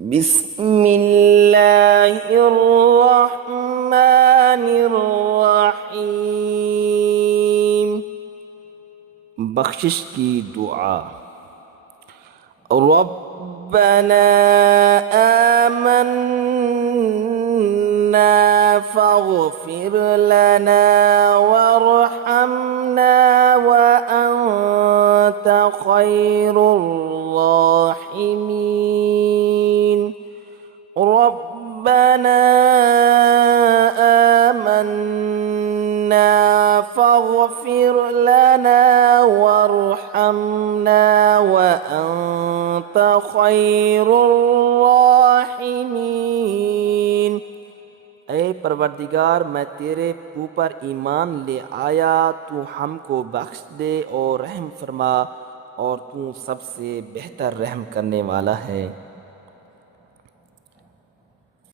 बिस्मिल्लाहिर्रहमानिर्रहीम। बख्शिश की दुआ। रब्बना आमन्ना फ़ग़फ़िर लना वरहमना व अंत खैरुर राहिमीन। रब्बना आमन्ना फ़ग़फ़िर लना वरहमना व अंत खैरुर राहिमीन। ऐ परवरदिगार, मैं तेरे ऊपर ईमान ले आया, तू हमको बख्श दे और रहम फरमा, और तू सबसे बेहतर रहम करने वाला है।